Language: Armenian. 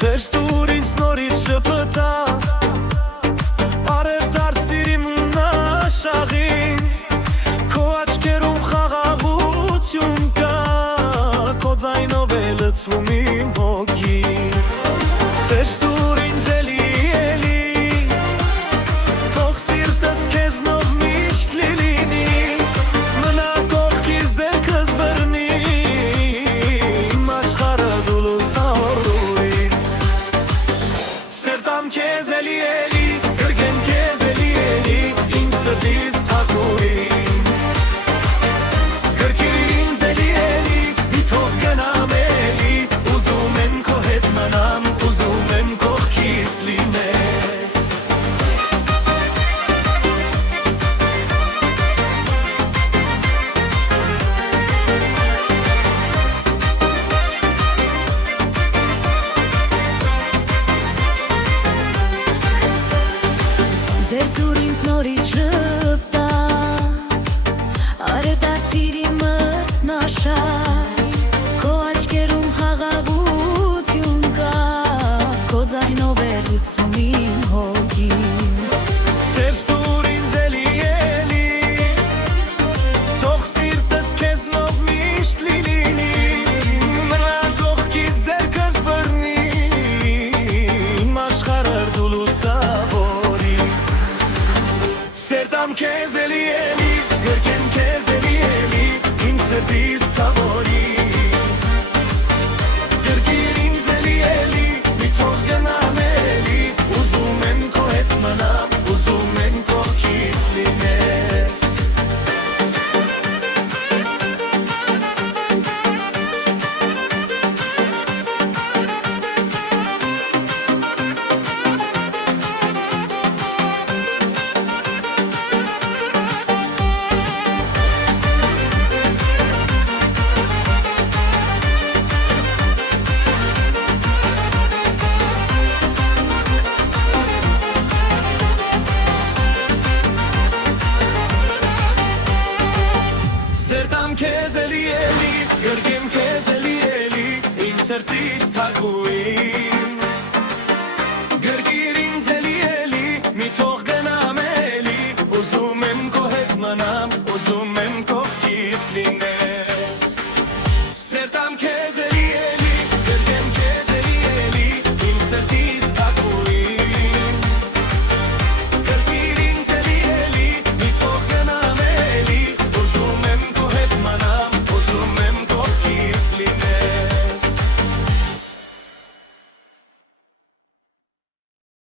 Սեր տուր ինձ նորից շպտա Արև դարձիր իմ նաշաղին Քո աչքերում խաղաղություն կա Քո ձայնով է լցվում իմ հոգին Սեր տուր ինձ էլի Թող սիրտս քեզնով միշտ լինի Մնա կողքիս դերքս բռնի Իմ աշխարհը դու լուսավորուի Սերտամ քեզ էլի Գրկեմ քեզ էլի Իմ սրտիս թակուին Գրկիր ինձ էլի Մի թող գնամ էլի Ուզում եմ քո հետ մնամ Ուզում եմ կողքիս լինես Ձեր դուր ինձ նորից շպտա Արև դարձիր իմս նաշար Քո աչքերում խաղաղություն կա Քո ձայնով է լուծում իմ հոգին Սեր տուր ինձ էլի Թող սիրտս քեզնով միշտ լինի Մնա կողքիս ձեռքս բռնի Իմ աշխարհը դու լուսավորի Սերտամ քեզ էլի Գրկեմ քեզ էլի Իմ սրտիս թավորի Գրկիր ինձ էլի Մի թող գնամ էլի Ուզում եմ քո հետ մնամ Ուզում եմ կողքիս լինես Սերտամ քեզ էլի Գրկեմ քեզ էլի Իմ սրտիս